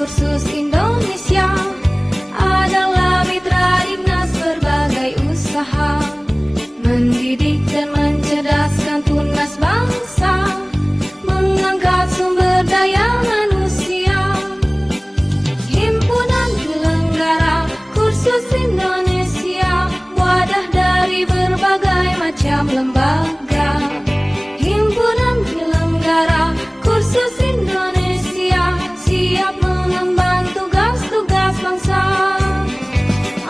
Kursus Indonesia adalah mitra dinas berbagai usaha, mendidik dan mencerdaskan tunas bangsa, mengangkat sumber daya manusia. Himpunan penyelenggara Kursus Indonesia, wadah dari berbagai macam lembaga. Himpunan penyelenggara Kursus Indonesia siap mengemban tugas-tugas bangsa.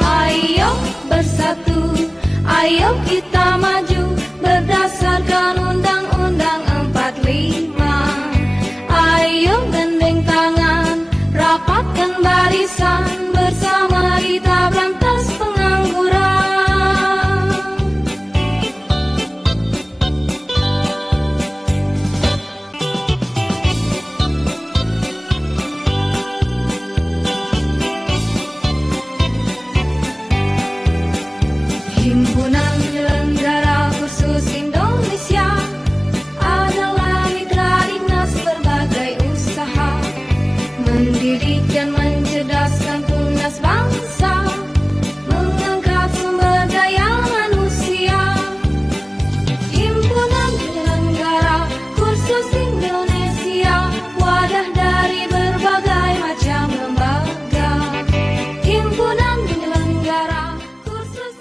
Ayo bersatu, ayo kita maju berdasarkan Undang-Undang 45. Ayo gandeng tangan, rapatkan barisan, bersama kita berantas pengangguran. Himpunan penyelenggara Kursus Indonesia adalah mitra dinas berbagai usaha, mendidik dan mencerdaskan tunas bangsa, mengangkat sumber daya manusia. Himpunan penyelenggara Kursus Indonesia, wadah dari berbagai macam lembaga. Himpunan penyelenggara Kursus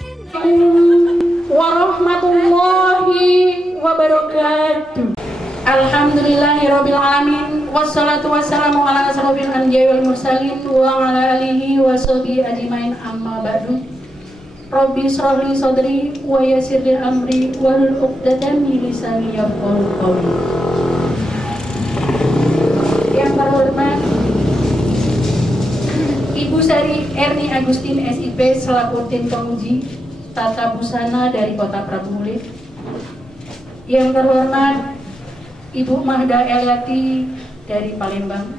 warahmatullahi wabarakatuh. Alhamdulillahirabbil alamin, wassalatu wassalamu ala asrofil anbiya'i wal mursalin wa ala alihi washabihi ajmain, amma ba'du. Rabbi shrah li sadri wa yassir li amri wahlul 'uqdatam min lisani yafqahu qawli. Yang terhormat Ibu Sari Erni Agustin SIP selaku tim penguji tata busana dari Kota Prabu Mulih. Yang terhormat Ibu Mahda Eliati dari Palembang.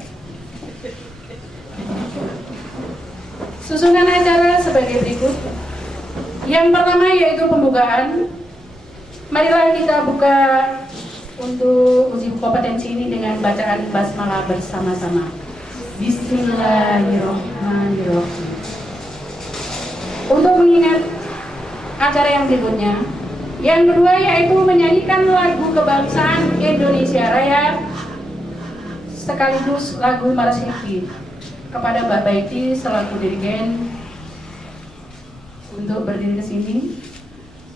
Susunan acara sebagai berikut. Yang pertama yaitu pembukaan. Marilah kita buka untuk uji kompetensi ini dengan bacaan basmalah bersama-sama. Bismillahirrahmanirrahim. Untuk mengingat acara yang berikutnya, yang kedua yaitu menyanyikan lagu kebangsaan Indonesia Raya sekaligus lagu Marsiki kepada Mbak Baiti selaku dirigen untuk berdiri ke sini.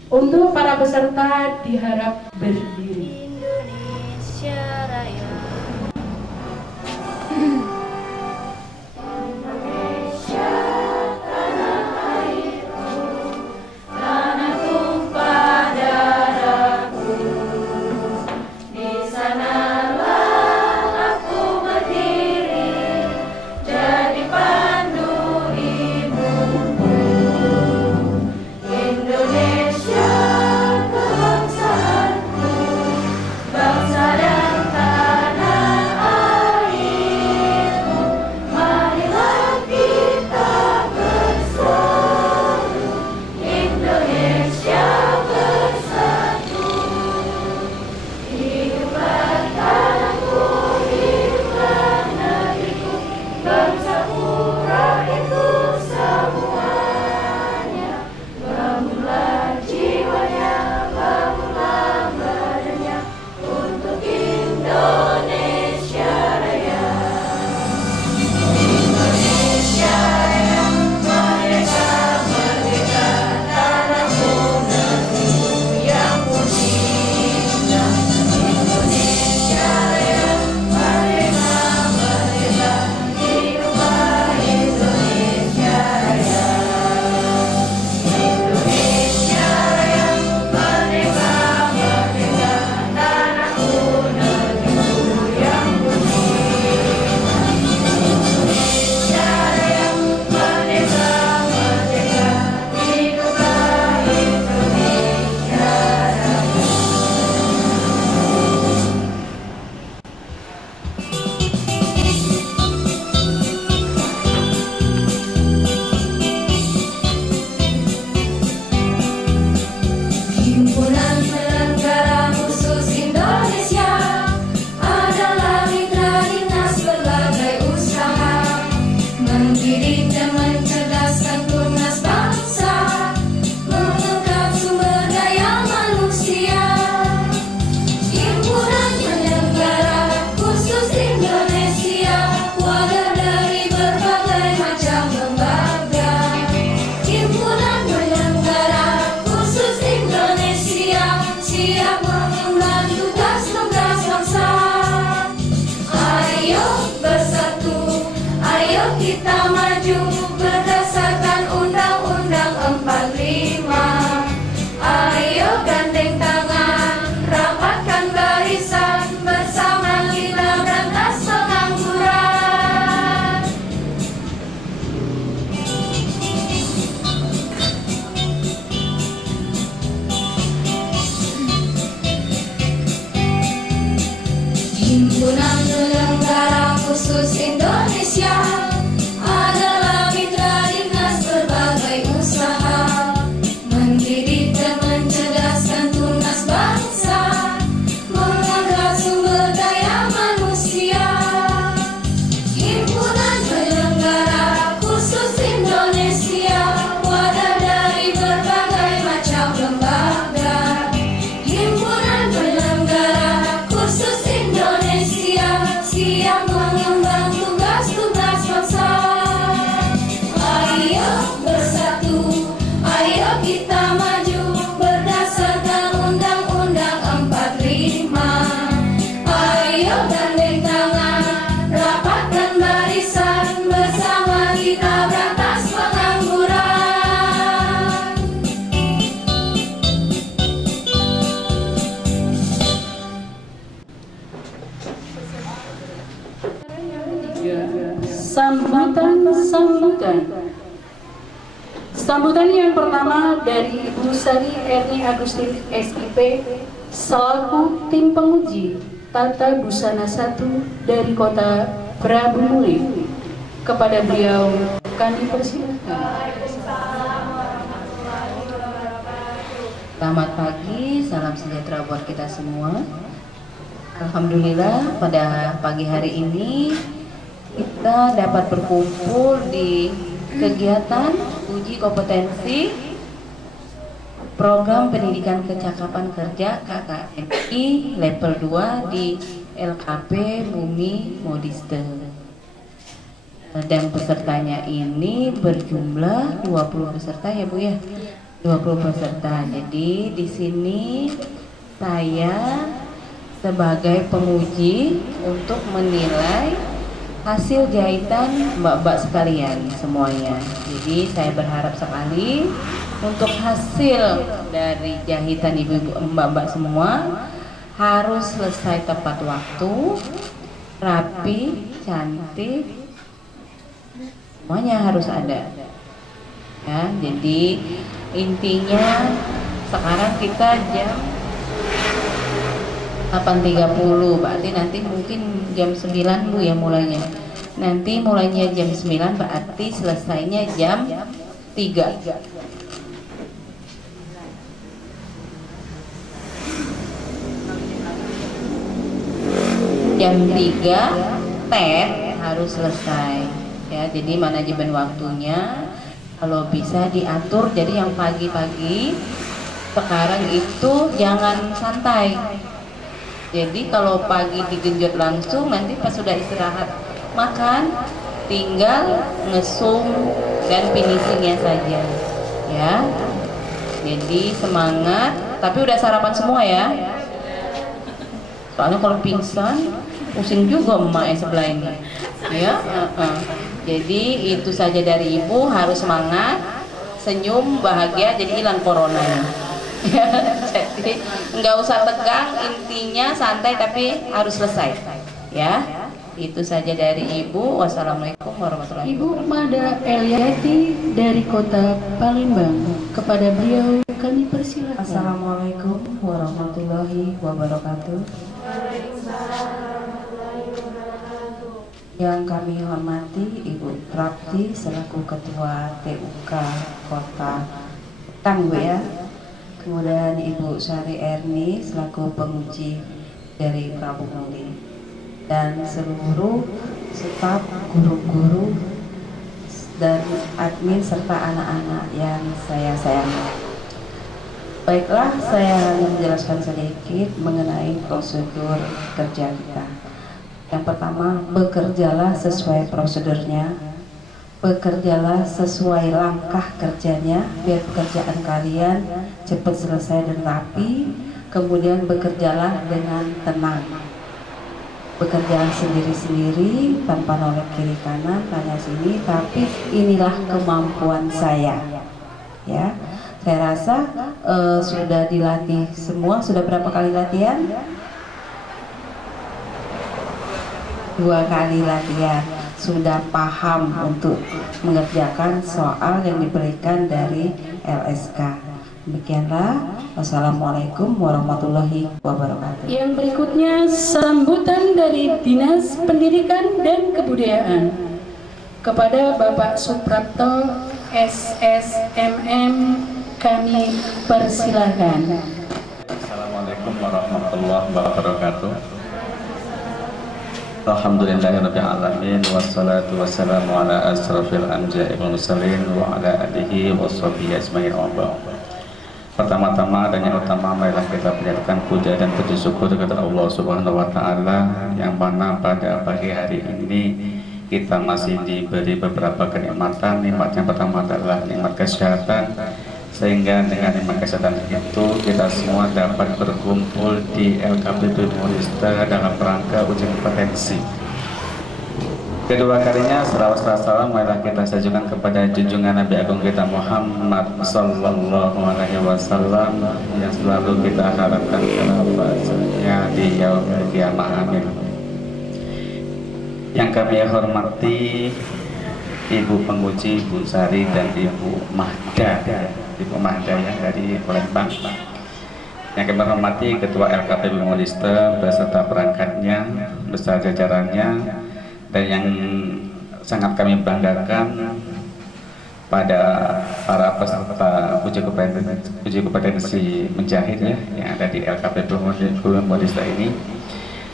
Untuk para peserta diharap berdiri. Indonesia Raya. Bangsa dan tanah Himpunan Penyelenggara Kursus Indonesia adalah mitra dinas berbagai usaha, mendidik dan mencerdaskan tunas bangsa, mengangkat sumber daya manusia. Himpunan Penyelenggara Kursus Indonesia, wadah dari berbagai macam lembaga. Himpunan Penyelenggara Kursus Indonesia siap mengemban tugas-tugas bangsa. Ayo bersatu, ayo kita maju berdasarkan Undang-Undang 45. Ayo gandeng tangan, rapatkan barisan, bersama kita berantas pengangguran. Sambutan yang pertama dari Ibu Sari Erni Agustin SIP selaku tim penguji Tata Busana 1 dari Kota Prabu Muli. Kepada beliau kami persilakan. Selamat pagi, salam sejahtera buat kita semua. Alhamdulillah pada pagi hari ini kita dapat berkumpul di kegiatan uji kompetensi Program Pendidikan Kecakapan Kerja KKMI level 2 di LKP Bumi Modiste. Dan pesertanya ini berjumlah 20 peserta ya Bu ya. 20 peserta. Jadi di sini saya sebagai penguji untuk menilai hasil jahitan mbak-mbak sekalian semuanya. Jadi saya berharap sekali untuk hasil dari jahitan ibu-ibu mbak-mbak semua harus selesai tepat waktu, rapi, cantik, semuanya harus ada. Ya, jadi intinya sekarang kita jam 8.30, berarti nanti mungkin jam 9 Bu ya mulainya. Nanti mulainya jam 9 berarti selesainya jam 3. Jam 3 TET harus selesai ya. Jadi manajemen waktunya kalau bisa diatur, jadi yang pagi-pagi sekarang itu jangan santai. Jadi kalau pagi digenjot langsung, nanti pas sudah istirahat makan tinggal ngesum dan finishingnya saja ya. Jadi semangat, tapi udah sarapan semua ya, soalnya kalau pingsan pusing juga emak sebelah ini ya. Jadi itu saja dari ibu, harus semangat, senyum, bahagia, jadi hilang coronanya. Jadi nggak usah tegang, intinya santai tapi harus selesai ya. Itu saja dari ibu. Wassalamualaikum warahmatullahi wabarakatuh. Ibu Mada Eliati dari Kota Palembang. Kepada beliau kami persilakan. Assalamualaikum warahmatullahi wabarakatuh. Yang kami hormati Ibu Prapti selaku Ketua TUK Kota Tanggu ya. Kemudian Ibu Sari Erni selaku penguji dari Prabu Muli, dan seluruh staf, guru-guru dan admin serta anak-anak yang saya sayangi. Baiklah, saya hanya menjelaskan sedikit mengenai prosedur kerja kita. Yang pertama, bekerjalah sesuai prosedurnya, bekerjalah sesuai langkah kerjanya biar pekerjaan kalian cepat selesai dan rapi. Kemudian bekerjalah dengan tenang, bekerja sendiri-sendiri tanpa noleh kiri kanan, tanya sini, tapi inilah kemampuan saya ya. Saya rasa sudah dilatih semua. Sudah berapa kali latihan? 2 kali latihan. Sudah paham untuk mengerjakan soal yang diberikan dari LSK. Demikianlah Wassalamualaikum warahmatullahi wabarakatuh. Yang berikutnya sambutan dari Dinas Pendidikan dan Kebudayaan kepada Bapak Suprapto SSMM, kami persilahkan. Assalamualaikum warahmatullahi wabarakatuh. Alhamdulillahirabbil alamin wassalatu wassalamu ala asrofil anbiya'i wal mursalin wa ala alihi washabihi ajmain. Pertama-tama dan yang utama marilah kita panjatkan puja dan puji syukur kepada Allah Subhanahu wa taala yang mana pada pagi hari ini kita masih diberi beberapa kenikmatan. Nikmat yang pertama adalah nikmat kesehatan, sehingga dengan nikmat kesehatan itu kita semua dapat berkumpul di LKPP Modiste dalam rangka uji kompetensi. Kedua kalinya selawat salam marilah kita sajukan kepada junjungan Nabi Agung kita Muhammad Sallallahu Alaihi Wasallam yang selalu kita harapkan kenafasannya di yaumil qiyamah. Amin. Yang kami hormati Ibu Penguji, Ibu Sari dan Ibu Mahda, Ibu Mahda yang dari Palembang. Yang kami hormati Ketua LKPP Modiste beserta perangkatnya, beserta jajarannya, dan yang sangat kami banggakan pada para peserta uji kompetensi menjahit ya yang ada di LKPP Modiste ini.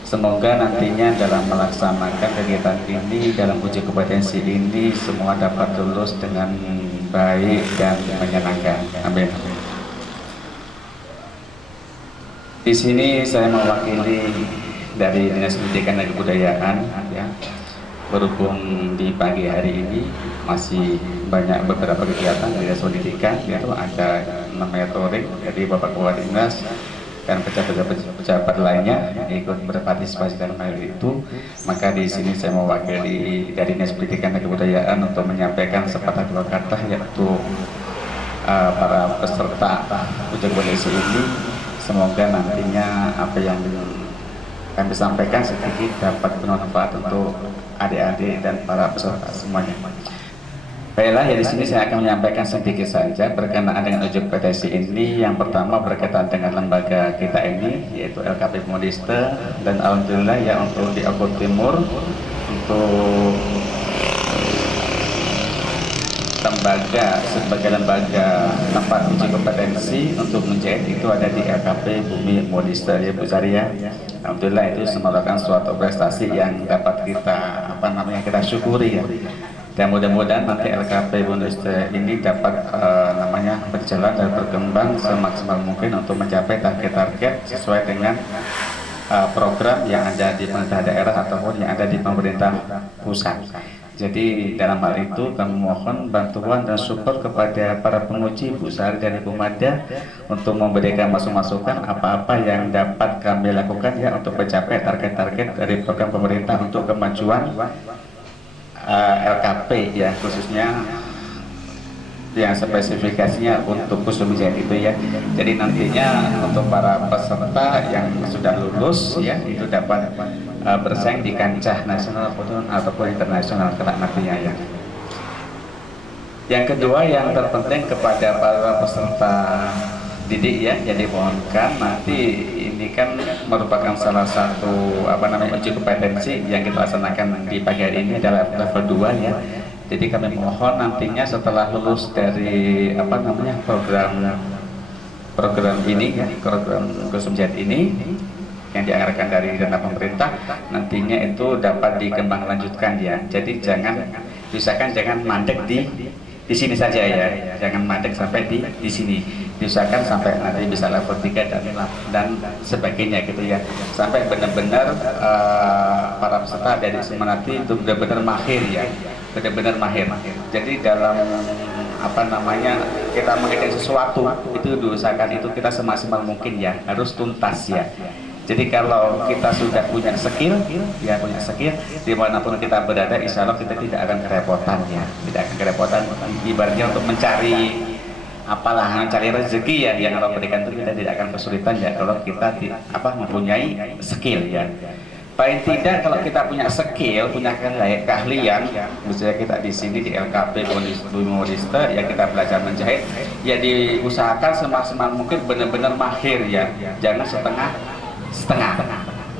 Semoga nantinya dalam melaksanakan kegiatan ini, dalam uji kompetensi ini, semua dapat lulus dengan baik dan menyenangkan. Amin. Di sini saya mewakili dari Dinas Pendidikan dan Kebudayaan ya. Berhubung di pagi hari ini masih banyak beberapa kegiatan di Dinas Pendidikan, yaitu ada namanya touring dari Bapak Kepala Dinas dan pejabat lainnya yang ikut berpartisipasi dalam hal itu. Maka di sini saya mewakili dari Dinas Pendidikan dan Kebudayaan untuk menyampaikan sepatah dua kata, yaitu para peserta uji kompetensi ini, semoga nantinya apa yang kami sampaikan sedikit dapat bermanfaat untuk adik-adik dan para peserta semuanya. Baiklah, ya di sini saya akan menyampaikan sedikit saja berkenaan dengan uji kompetensi ini. Yang pertama berkaitan dengan lembaga kita ini, yaitu LKPP Modiste, dan alhamdulillah ya untuk di Akut Timur untuk sebagai lembaga tempat uji kompetensi untuk menjahit itu ada di LKP Bumi Modiste ya Bu Zaria. Alhamdulillah itu merupakan suatu prestasi yang dapat kita kita syukuri ya. Dan mudah-mudahan nanti LKP Modiste ini dapat berjalan dan berkembang semaksimal mungkin untuk mencapai target-target sesuai dengan program yang ada di pemerintah daerah ataupun yang ada di pemerintah pusat. Jadi dalam hal itu kami mohon bantuan dan support kepada para penguji Bu Sari dan Ibu Mada untuk memberikan masukan apa-apa yang dapat kami lakukan ya untuk mencapai target-target dari program pemerintah untuk kemajuan LKP ya, khususnya yang spesifikasinya untuk khusus menjahit itu ya. Jadi nantinya untuk para peserta yang sudah lulus ya itu dapat bersaing di kancah nasional ataupun internasional kelak nantinya ya. Yang kedua yang terpenting kepada para peserta didik ya, jadi mohonkan nanti ini kan merupakan salah satu uji kompetensi yang kita laksanakan di pagi hari ini adalah level 2 ya. Jadi kami mohon nantinya setelah lulus dari program ini ya, program khusus menjahit ini yang dianggarkan dari dana pemerintah, nantinya itu dapat dikembanglanjutkan ya. Jadi jangan mandek di sini saja ya, jangan mandek sampai di sini. Diusahakan sampai nanti bisa level 3 dan sebagainya gitu ya, sampai benar-benar para peserta dari semua nanti itu benar-benar mahir ya, benar-benar mahir. Jadi dalam kita mengerjakan sesuatu itu diusahakan itu kita semaksimal mungkin ya, harus tuntas ya. Jadi kalau kita sudah punya skill dimanapun kita berada, insya Allah kita tidak akan kerepotan ya, tidak akan kerepotan. Ibaratnya untuk mencari rezeki ya, yang Allah berikan itu kita tidak akan kesulitan ya kalau kita mempunyai skill ya. Paling tidak kalau kita punya skill, punya keahlian, misalnya kita di sini di LKP Bumi Modista, ya kita belajar menjahit, ya diusahakan semaksimal mungkin benar-benar mahir ya, jangan setengah-setengah.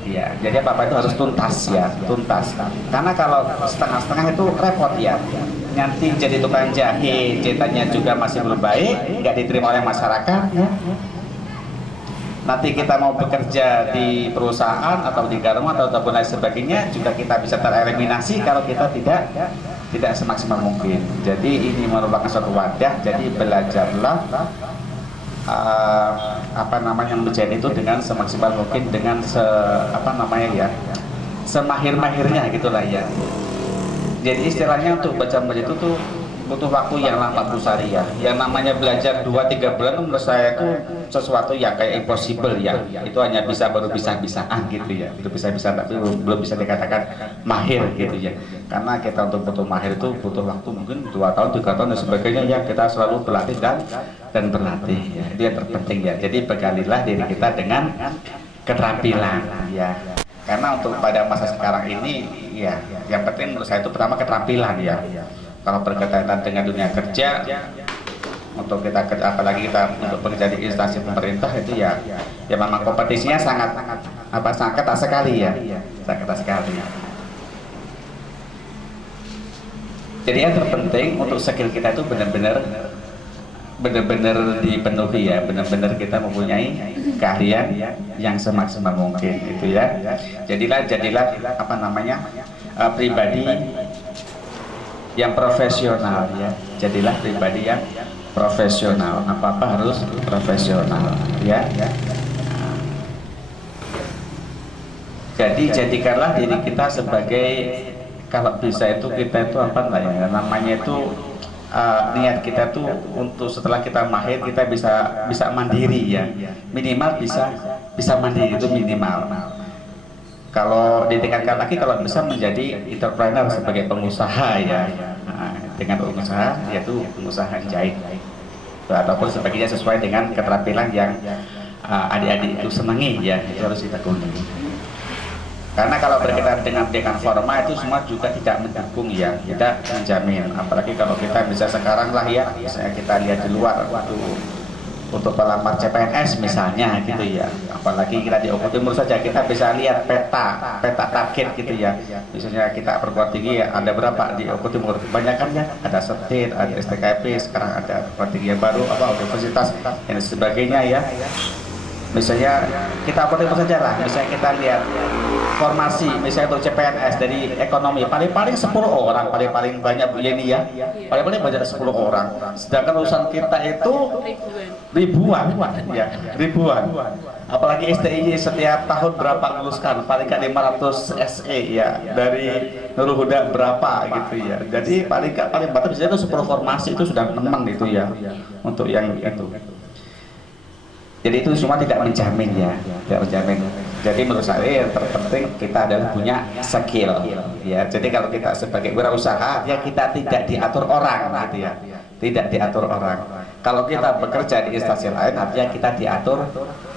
Ya, jadi apa-apa itu harus tuntas ya, tuntas. Karena kalau setengah-setengah itu repot ya. Nanti jadi tukang jahit, jahitannya juga masih belum baik, nggak diterima oleh masyarakat. Ya. Nanti kita mau bekerja di perusahaan atau di garmen ataupun lain sebagainya juga kita bisa tereliminasi kalau kita tidak semaksimal mungkin. Jadi ini merupakan suatu wadah. Jadi belajarlah menjadi itu dengan semaksimal mungkin, dengan semahir-mahirnya gitulah ya. Jadi istilahnya untuk baca menjadi itu tuh butuh waktu yang lama Bu Sari ya. Yang namanya belajar 2-3 bulan menurut saya itu sesuatu yang kayak impossible ya. Itu hanya baru bisa-bisaan gitu ya. Itu bisa-bisa tapi belum bisa dikatakan mahir gitu ya. Karena kita untuk butuh mahir itu butuh waktu mungkin 2 tahun, 3 tahun dan sebagainya ya. Kita selalu berlatih dan berlatih ya. Itu yang terpenting ya. Jadi begalilah diri kita dengan keterampilan ya. Karena untuk pada masa sekarang ini ya, yang penting menurut saya itu pertama keterampilan ya. Kalau berkaitan dengan dunia kerja, untuk kita kerja, apalagi kita untuk bekerja di instansi pemerintah itu ya memang kompetisinya sangat ketat sekali ya, sangat ketat sekali. Jadi yang terpenting untuk skill kita itu benar-benar dipenuhi ya, benar-benar kita mempunyai keahlian yang semaksimal mungkin itu ya. Jadilah pribadi yang profesional ya. Jadilah pribadi yang profesional. Apa-apa harus profesional ya. Jadi jadikanlah diri kita sebagai, kalau bisa itu kita itu namanya itu niat kita tuh untuk setelah kita mahir kita bisa mandiri ya. Minimal bisa mandiri itu minimal. Kalau ditingkatkan lagi kalau bisa menjadi entrepreneur sebagai pengusaha ya, dengan pengusaha yaitu pengusaha jahit ataupun sebagainya sesuai dengan keterampilan yang adik-adik itu senangi ya, itu harus ditekuni. Karena kalau berkaitan dengan forma itu semua juga tidak mendukung ya, tidak menjamin. Apalagi kalau kita bisa sekarang lah ya, misalnya kita lihat di luar untuk pelamar CPNS misalnya gitu ya, apalagi kita di Oku Timur saja kita bisa lihat peta target gitu ya. Misalnya kita perguruan tinggi ya, ada berapa di Oku Timur, kebanyakan ya ada SETIN, ada STKP, sekarang ada perguruan tinggi yang baru universitas dan sebagainya ya. Misalnya kita Oku Timur saja lah, misalnya kita lihat formasi misalnya untuk CPNS dari ekonomi paling 10 orang, paling banyak Bu Yeni ya, paling banyak 10 orang, sedangkan urusan kita itu ribuan ya, ribuan. Apalagi STIJ setiap tahun berapa meluluskan, paling kan 500 SE ya, dari Nurul Huda berapa gitu ya. Jadi paling batas biasanya itu 10 formasi itu sudah menang gitu ya untuk yang itu. Jadi itu semua tidak menjamin ya, tidak menjamin. Jadi menurut saya yang terpenting kita adalah punya skill ya. Jadi kalau kita sebagai wirausaha ya kita tidak diatur orang gitu ya, tidak diatur orang. Kalau kita bekerja di instansi lain artinya kita diatur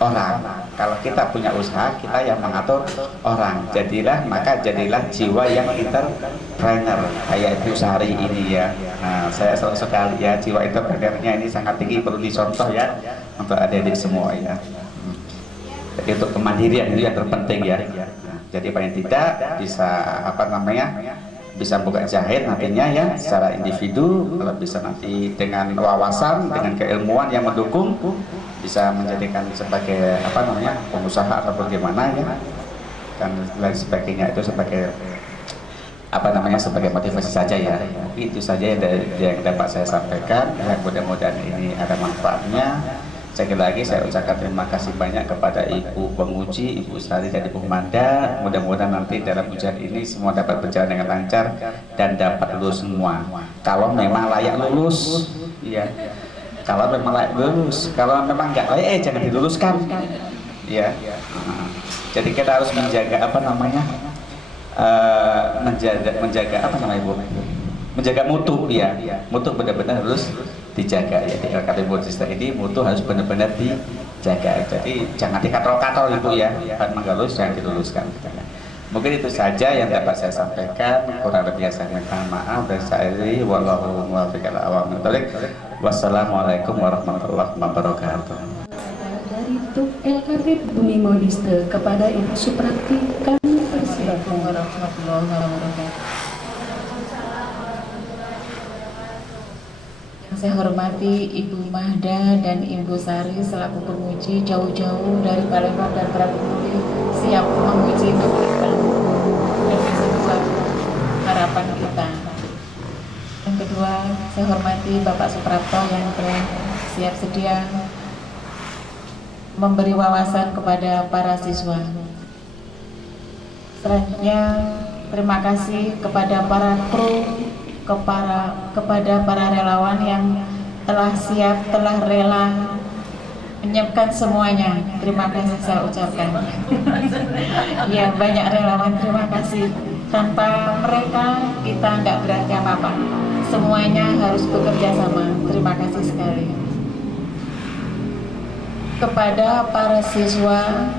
orang. Kalau kita punya usaha kita yang mengatur orang. Jadilah jiwa yang entrepreneur kayak Ibu Sari ini ya. Nah, saya selalu sekali ya, jiwa entrepreneurnya ini sangat tinggi, perlu dicontoh ya untuk adik-adik semua ya. Jadi untuk kemandirian itu yang terpenting ya. Jadi paling tidak bisa bisa buka jahit nantinya ya secara individu, kalau bisa nanti dengan wawasan, dengan keilmuan yang mendukung bisa menjadikan sebagai pengusaha atau bagaimana ya, dan lain sebagainya. Itu sebagai sebagai motivasi saja ya. Itu saja yang dapat saya sampaikan ya, mudah-mudahan ini ada manfaatnya. Sekali lagi saya ucapkan terima kasih banyak kepada Ibu penguji, Ibu Sari dan Ibu Manda. Mudah-mudahan nanti dalam ujian ini semua dapat berjalan dengan lancar dan dapat lulus semua. Kalau memang layak lulus, ya. Kalau memang layak lulus, kalau memang nggak layak, jangan diluluskan, ya. Jadi kita harus menjaga menjaga mutu ya, mutu benar-benar harus dijaga ya. Di LKP Modista ini mutu harus benar-benar dijaga. Jadi jangan dikatrol-katrol Ibu ya, kan menggalus jangan diluluskan. Mungkin itu saja yang dapat saya sampaikan. Kurang lebihnya saya minta maaf dan saya wallahu muwaffiq ila aqwamit thoriq. Wassalamualaikum warahmatullahi wabarakatuh. Dari Tuk El Karib Bumi Modiste kepada Ibu Suprati kami persilakan. Warahmatullahi wabarakatuh. Yang saya hormati Ibu Mahda dan Ibu Sari selaku penguji jauh-jauh dari Palembang dan Prabu Muli siap menguji memberikan dan sebuah harapan kita. Yang kedua, saya hormati Bapak Suprapto yang telah siap sedia memberi wawasan kepada para siswa. Selanjutnya, terima kasih kepada para kru, kepada para relawan yang telah siap, telah rela menyiapkan semuanya. Terima kasih saya ucapkan. Ya, banyak relawan, terima kasih. Tanpa mereka kita nggak berarti apa-apa. Semuanya harus bekerja sama. Terima kasih sekali. Kepada para siswa,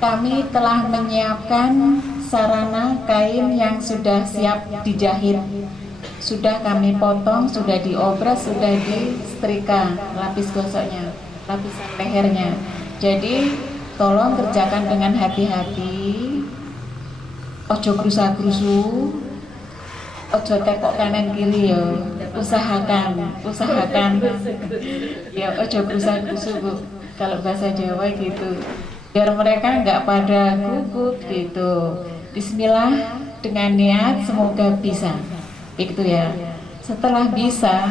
kami telah menyiapkan sarana kain yang sudah siap dijahit. Sudah kami potong, sudah diobras, sudah disetrika lapis gosoknya, lapisan lehernya. Jadi tolong kerjakan dengan hati-hati. Ojo krusa-krusu, ojo tekok kanan kiri ya. Usahakan. Ya ojo krusa-krusu Bu. Kalau bahasa Jawa gitu. Biar mereka nggak pada gugup gitu. Bismillah dengan niat semoga bisa. Begitu ya. Setelah bisa,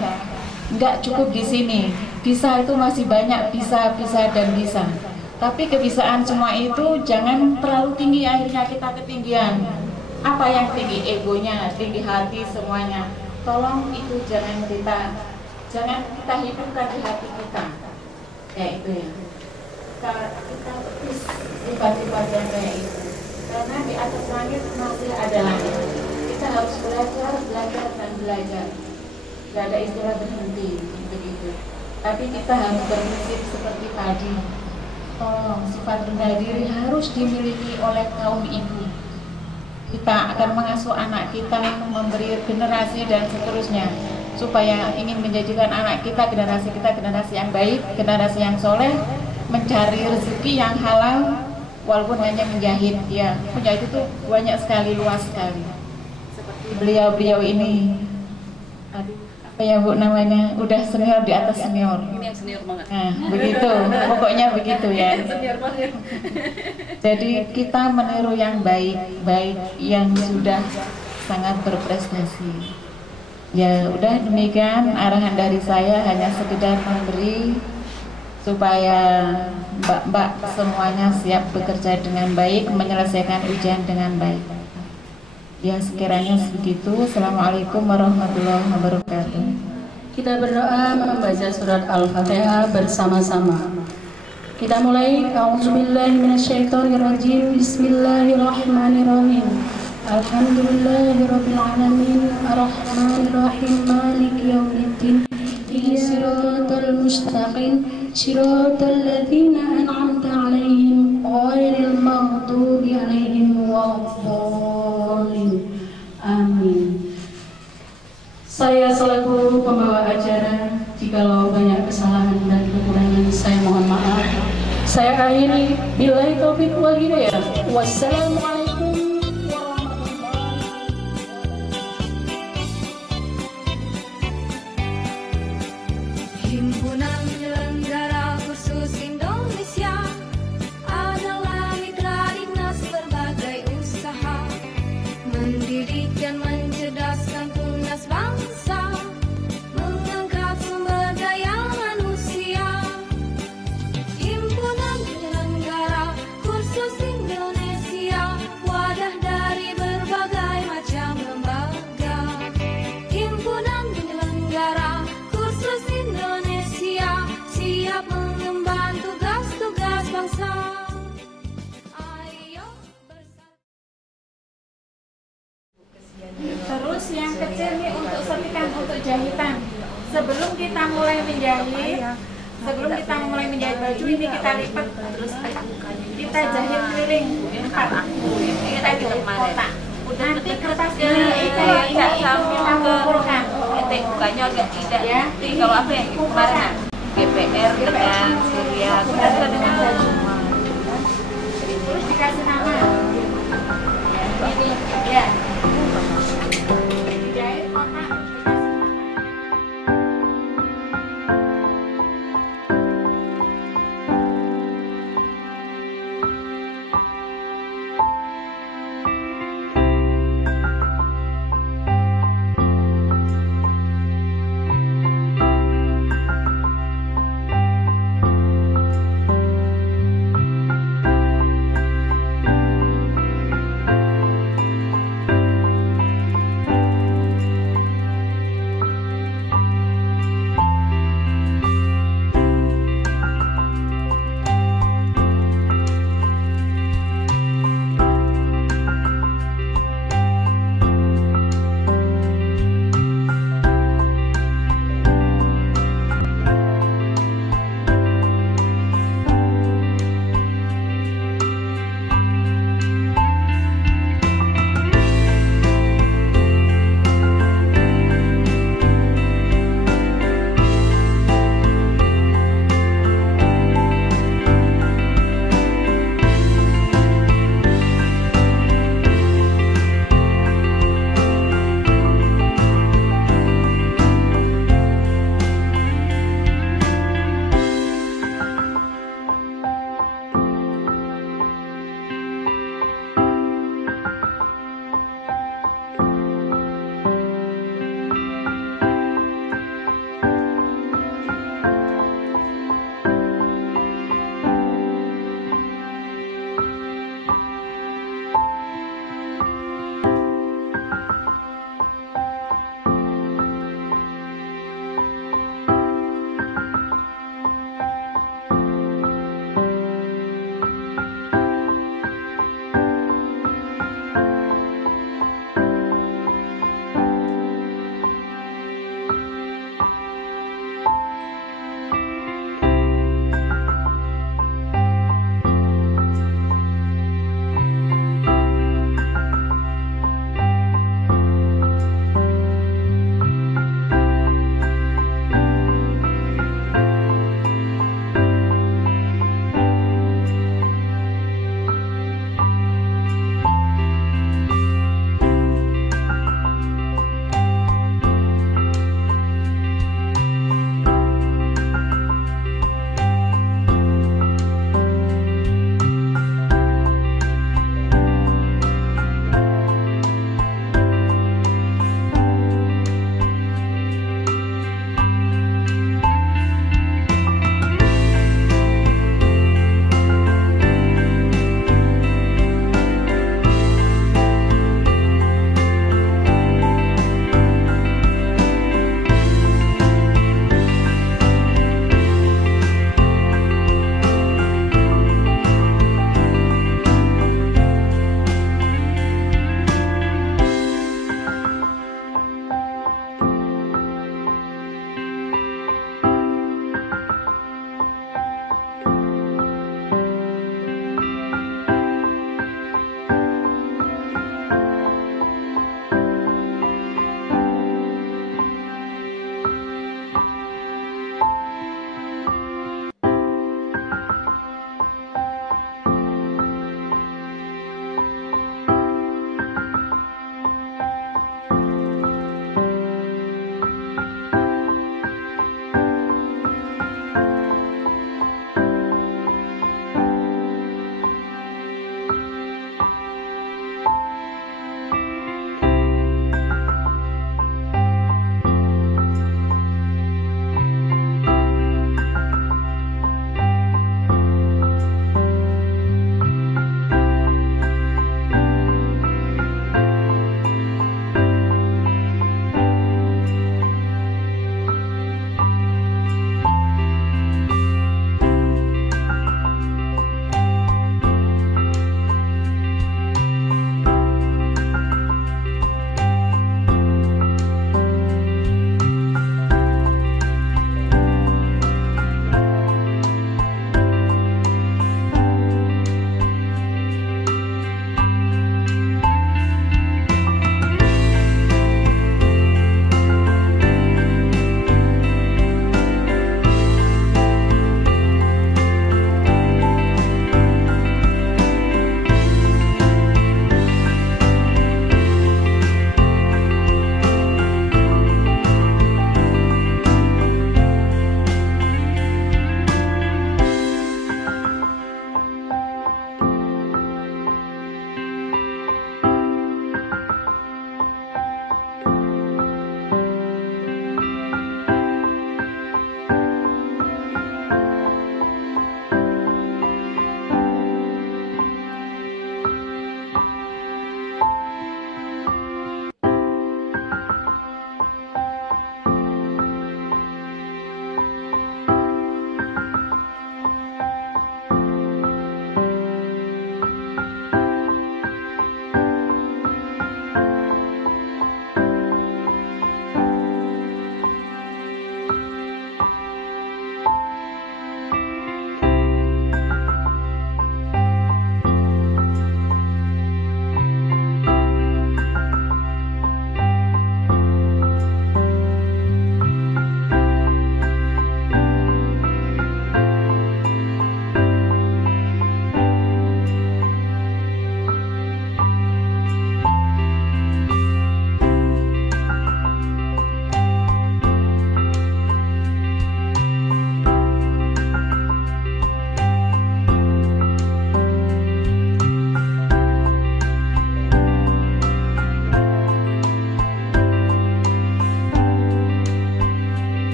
nggak cukup di sini. Bisa itu masih banyak, bisa dan bisa. Tapi kebisaan semua itu jangan terlalu tinggi, akhirnya kita ketinggian. Apa yang tinggi? Egonya, tinggi hati semuanya. Tolong itu jangan kita hidupkan di hati kita. Ya itu ya. Kita terus sifat-sifat yang kayak itu. Karena di atas langit masih ada langit. Kita harus belajar dan belajar. Gak ada istilah berhenti begitu. Tapi kita harus berprinsip seperti tadi. Tolong sifat rendah diri harus dimiliki oleh kaum ibu. Kita akan mengasuh anak kita, memberi generasi dan seterusnya, supaya ingin menjadikan anak kita generasi yang baik, generasi yang soleh, mencari rezeki yang halal, walaupun hanya menjahit. Ya, menjahit itu banyak sekali, luas sekali. Seperti beliau ini, apa ya Bu namanya, udah senior di atas senior. Ini yang senior banget. Nah, begitu, pokoknya begitu ya. Senior banget. Jadi kita meniru yang baik yang sudah sangat berprestasi. Ya udah demikian arahan dari saya, hanya sekedar memberi supaya mbak-mbak semuanya siap bekerja dengan baik, menyelesaikan ujian dengan baik. Ya sekiranya segitu. Assalamualaikum warahmatullahi wabarakatuh. Kita berdoa membaca surat Al-Fatihah bersama-sama. Kita mulai. A'udzubillahi minasyaitonirrajim. Bismillahirrahmanirrahim. Alhamdulillahirabbil alamin. Arrahmanirrahim. Maliki yaumiddin. Shiratal mustaqim. Shiratal ladzina an'amta 'alaihim ghairil maghdubi 'alaihim waladdallin. Amin. Saya selaku pembawa acara, jikalau banyak kesalahan dan kekurangan saya mohon maaf. Saya akhiri, billahi taufiq wal hidayah. Wassalamualaikum warahmatullahi wabarakatuh. Himpunan Penyelenggara Khusus Indonesia adalah mitra dinas berbagai usaha, mendidik dan mencerdaskan tunas bangsa, mengangkat sumber daya manusia. Himpunan Penyelenggara Kursus Indonesia, wadah dari berbagai macam lembaga. Himpunan Penyelenggara Kursus Indonesia siap mengemban tugas-tugas bangsa. Ayo bersatu. Terus yang kecil nih untuk setikan, untuk jahitan. Sebelum kita mulai menjahit baju ini kita lipat, terus kita jahit keliling. tempat kita jahit kotak. Nanti kertasnya tidak sama kita kumpulkan. Bukannya tidak Ya. kalau apa yang kemarin GPR dengan Syria kita dengan Terus dikasih nama.